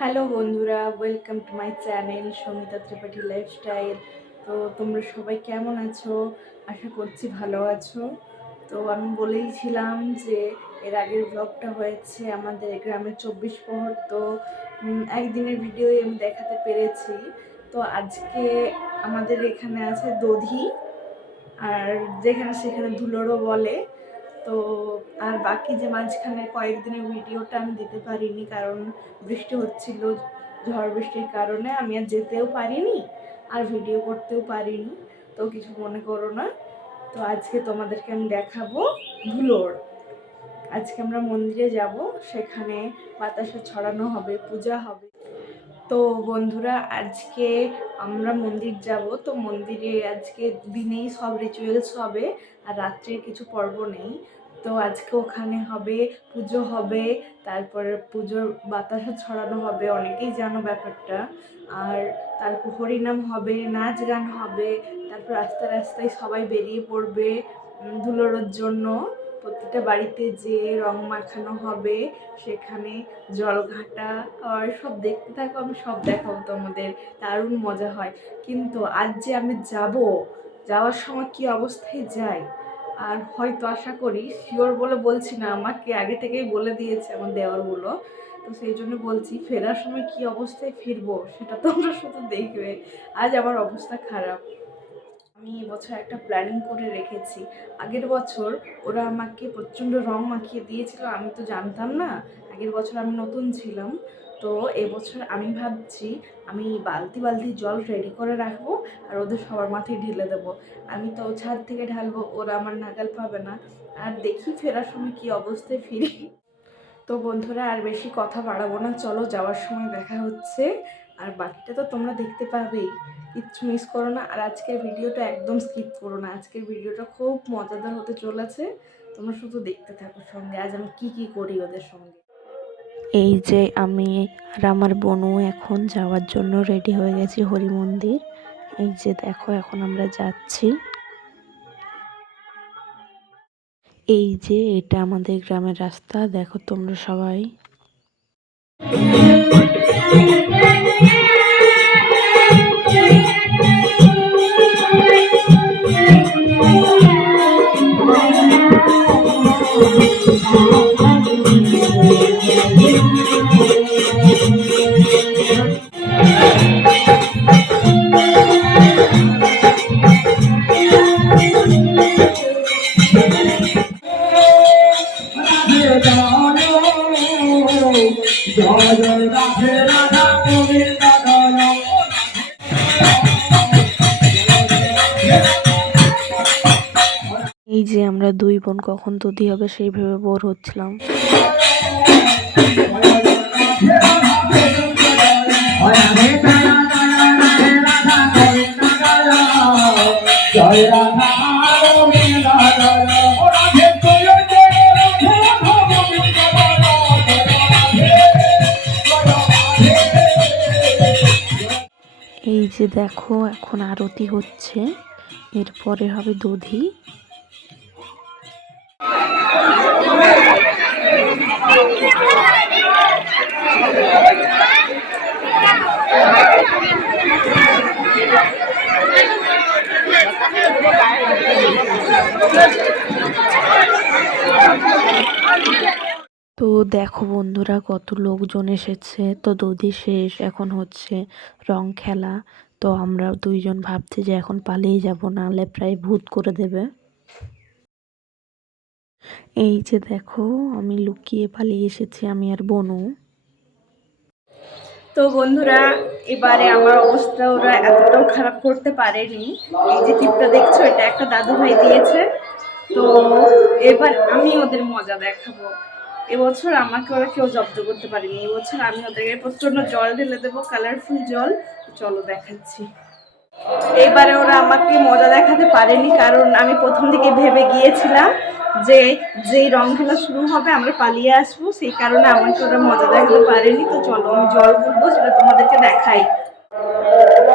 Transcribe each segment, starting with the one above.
Hello বন্ধুরা, welcome to my channel Samita Tripathi lifestyle. তো তোমরা সবাই কেমন আছো? আশা করছি ভালো আছো। তো আমি বলেইছিলাম যে এর আগের ব্লগটা হয়েছে আমাদের গ্রামের 24 প্রহর। তো একদিনের ভিডিওই আমি দেখাতে পেরেছি। তো আজকে আমাদের এখানে আছে দধি, আর যেখানে সেখানে ধুলোরও বলে। তো আর বাকি যে মাঝখানে কয়েকদিনের ভিডিওটা আমি দিতে পারিনি, কারণ বৃষ্টি হচ্ছিল। ঝড় বৃষ্টির কারণে আমি আর যেতেও পারিনি, আর ভিডিও করতেও পারিনি। তো কিছু মনে করো না। তো আজকে তোমাদেরকে আমি দেখাবো ধুলোর। আজকে আমরা মন্দিরে যাব, সেখানে বাতাসা ছড়ানো হবে, পূজা হবে। তো বন্ধুরা, আজকে আমরা মন্দির যাব। তো মন্দিরে আজকে দিনেই সব রিচুয়ালস হবে, আর রাত্রের কিছু পর্ব নেই। তো আজকে ওখানে হবে, পুজো হবে, তারপরে পুজোর বাতাসা ছড়ানো হবে, অনেকেই জানো ব্যাপারটা। আর তারপর হরিনাম হবে, নাচ গান হবে। তারপর রাস্তায় রাস্তায় সবাই বেরিয়ে পড়বে ধুলোর জন্য। প্রতিটা বাড়িতে যে রং মাখানো হবে, সেখানে জল ঘাটা আর সব দেখতে থাকো, আমি সব দেখাবো তোমাদের। দারুণ মজা হয়। কিন্তু আজ যে আমি যাব, যাওয়ার সময় কি অবস্থায় যাই, আর হয়তো আশা করি শিওর বলে বলছি না, আমাকে আগে থেকেই বলে দিয়েছে আমার দেওয়ারগুলো। তো সেই জন্য বলছি, ফেরার সময় কি অবস্থায় ফিরবো সেটা তোমরা শুধু দেখবে। আজ আমার অবস্থা খারাপ। আমি এবছর একটা প্ল্যানিং করে রেখেছি। আগের বছর ওরা আমাকে প্রচণ্ড রং মাখিয়ে দিয়েছিল, আমি তো জানতাম না। আগের বছর আমি নতুন ছিলাম। তো এবছর আমি ভাবছি, আমি বালতি বালতি জল রেডি করে রাখবো, আর ওদের সবার মাথায় ঢেলে দেবো। আমি তো ছাদ থেকে ঢালবো, ওরা আমার নাগাল পাবে না। আর দেখি ফেরার সময় কি অবস্থায় ফিরি। তো বন্ধুরা, আর বেশি কথা বাড়াবো না, চলো যাওয়ার সময় দেখা হচ্ছে। আর বাকিটা তো তোমরা দেখতে পাবেই, কিচ্ছু মিস করো না। আর আজকের ভিডিওটা একদম স্কিপ করো না, আজকের ভিডিওটা খুব মজাদার হতে চলেছে। তোমরা শুধু দেখতে থাকো সঙ্গে, আজ আমি কি কি করি ওদের সঙ্গে। এই যে আমি আর আমার বোনও এখন যাওয়ার জন্য রেডি হয়ে গেছি হরি মন্দির। এই যে দেখো, এখন আমরা যাচ্ছি। এই যে এটা আমাদের গ্রামের রাস্তা, দেখো তোমরা সবাই। এই যে আমরা দুই বোন কখন দধি হবে সেই ভেবে বোর হচ্ছিলাম। এই যে দেখো, এখন আরতি হচ্ছে, এরপরে হবে দধি। তো দেখো বন্ধুরা, কত লোকজন এসেছে। তো দধি শেষ, এখন হচ্ছে রং খেলা। তো আমরা দুইজন ভাবছি যে এখন পালিয়ে যাব, নাহলে প্রায় ভূত করে দেবে। এই যে দেখো, আমি লুকিয়ে পালিয়ে এসেছি, আমি আর বোনু। তো বন্ধুরা, এবারে আমার অবস্থা ওরা এতটাও খারাপ করতে পারেনি। এই যে টিপটা দেখছো, এটা একটা দাদু ভাই দিয়েছে। তো এবার আমি ওদের মজা দেখাবো। এবছর আমাকে ওরা কেউ জব্দ করতে পারেনি। এবছর আমি ওদেরকে প্রচন্ড জল ঢেলে দেবো, কালারফুল জল। চলো দেখাচ্ছি। এবারে ওরা আমাকে মজা দেখাতে পারেনি, কারণ আমি প্রথম দিকে ভেবে গিয়েছিলাম যে যেই রং খেলা শুরু হবে আমরা পালিয়ে আসবো, সেই কারণে আমাকে ওরা মজা দেখাতে পারেনি। তো চলো আমি জল বলবো, সেটা তোমাদেরকে দেখাই।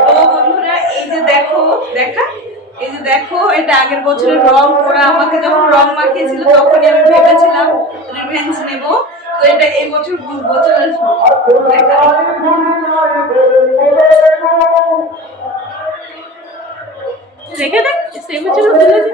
তো বন্ধুরা, এই যে দেখো, দেখা, এই যে দেখো, এটা আগের বছরের রং। ওরা আমাকে যখন রং মাখিয়েছিল তখনই আমি ভেবেছিলাম রিভেঞ্জ নেব। তো এটা এই বছর বছরের দেখা। রেখে দেখ সেমে ছিল ফেলে দে।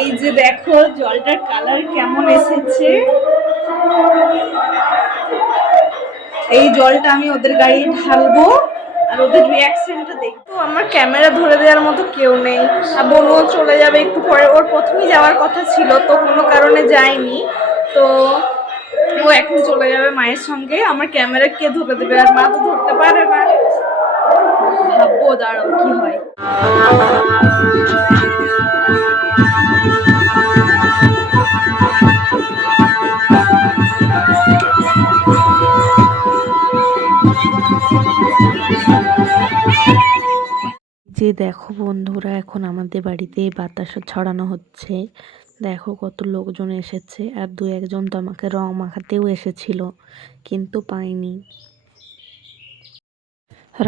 এই যে দেখো জলটার কালার কেমন এসেছে, এই জলটা আমি ওদের গায়ে ঢালবো আর ওদের রিয়াকশনটা দেখবো। আমার ক্যামেরা ধরে দেওয়ার মতো কেউ নেই, আর বোনও চলে যাবে একটু পরে, ওর প্রথমেই যাওয়ার কথা ছিল তো কোনো কারণে যায়নি, তো ও এখন চলে যাবে মায়ের সঙ্গে। আমার ক্যামেরা কে ধরে দেবে, আর মা তো ধরতে পারে না, ভাববো দাঁড়াও কি হয়। যে দেখো বন্ধুরা, এখন আমাদের বাড়িতে বাতাসা ছড়ানো হচ্ছে। দেখো কত লোকজন এসেছে, আর দু একজন তো আমাকে রং মাখাতেও এসেছিল কিন্তু পাইনি।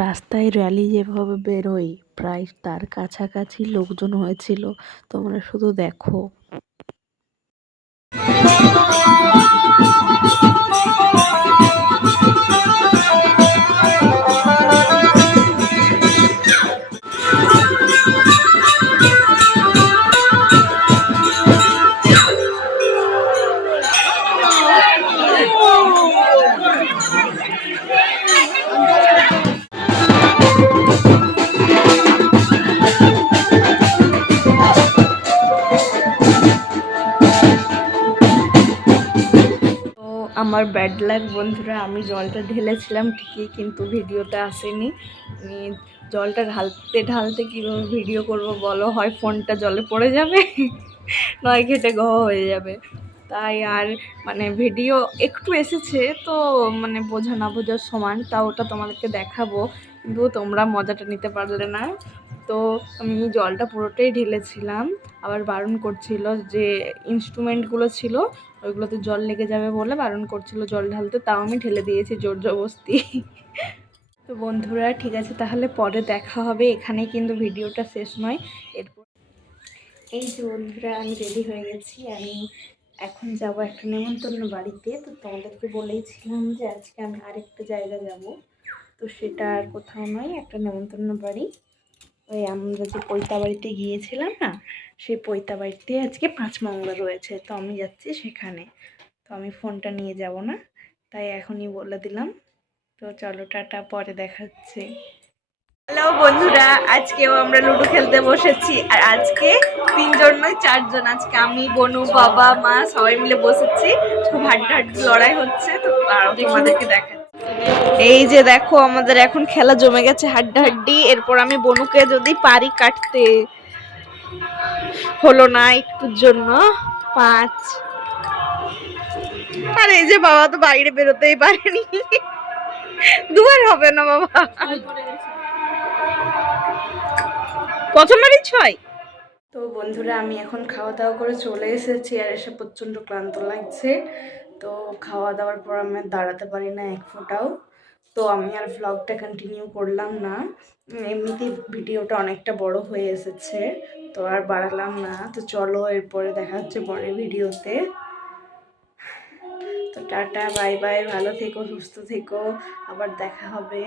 রাস্তায় র্যালি যেভাবে বেরোয় প্রায় তার কাছাকাছি লোকজন হয়েছিল, তোমরা শুধু দেখো। আমার ব্যাড লাক বন্ধুরা, আমি জলটা ঢেলেছিলাম ঠিকই কিন্তু ভিডিওতে আসেনি। আমি জলটা ঢালতে ঢালতে কীভাবে ভিডিও করব বলো, হয় ফোনটা জলে পড়ে যাবে নয় ঘেটে হয়ে যাবে, তাই আর মানে ভিডিও একটু এসেছে তো মানে বোঝা না বোঝার সমান, তা ওটা তোমাদেরকে দেখাবো কিন্তু তোমরা মজাটা নিতে পারলে না। তো আমি জলটা পুরোটাই ঢেলেছিলাম, আবার বারণ করছিল যে ইনস্ট্রুমেন্টগুলো ছিল ওইগুলোতে জল লেগে যাবে বলে বারণ করছিল জল ঢালতে, তাও আমি ঢেলে দিয়েছি জোর জবরদস্তি। তো বন্ধুরা ঠিক আছে, তাহলে পরে দেখা হবে, এখানেই কিন্তু ভিডিওটা শেষ নয়। এরপর এই যে বন্ধুরা আমি রেডি হয়ে গেছি, আমি এখন যাব একটা নেমন্তন্ন বাড়িতে। তো তোমাদেরকে বলেইছিলাম যে আজকে আমি আরেকটা জায়গা যাব, তো সেটা আর কোথাও নয়, একটা নেমন্তন্ন বাড়ি। ওই আমরা যে পৈতা বাড়িতে গিয়েছিলাম না, সেই পৈতা বাড়িতে আজকে 5 মঙ্গলা রয়েছে, তো আমি যাচ্ছি সেখানে। তো আমি ফোনটা নিয়ে যাব না, তাই এখনই বলে দিলাম। তো চলো টাটা, পরে দেখা হচ্ছে। হ্যালো বন্ধুরা, আজকেও আমরা লুডো খেলতে বসেছি, আর আজকে 3 জন নয় 4 জন, আজকে আমি বনু বাবা মা সবাই মিলে বসেছি, খুব হাড্ডাহাড্ডি লড়াই হচ্ছে। তো তোমাদেরকে দেখাচ্ছি, এই যে দেখো আমাদের এখন খেলা জমে গেছে হাড্ডাহাড্ডি। এরপর আমি বনুকে যদি পারি কাটতে, হলো না একটুর জন্য 5। আর এই যে বাবা তো বাইরে বেরোতেই পারেনি, দুবার হবে না বাবা, প্রথমবারই 6। তো বন্ধুরা আমি এখন খাওয়া দাওয়া করে চলে এসেছি, আর এসে প্রচণ্ড ক্লান্ত লাগছে। তো খাওয়া দাওয়ার পর আমি দাঁড়াতে পারি না এক ফোঁটাও, তো আমি আর ভ্লগটা কন্টিনিউ করলাম না। এমনিতেই ভিডিওটা অনেকটা বড় হয়ে এসেছে, তো আর বাড়ালাম না। তো চলো এরপরে দেখা হচ্ছে পরের ভিডিওতে। তো টাটা বাই বাই, ভালো থেকো সুস্থ থেকো, আবার দেখা হবে।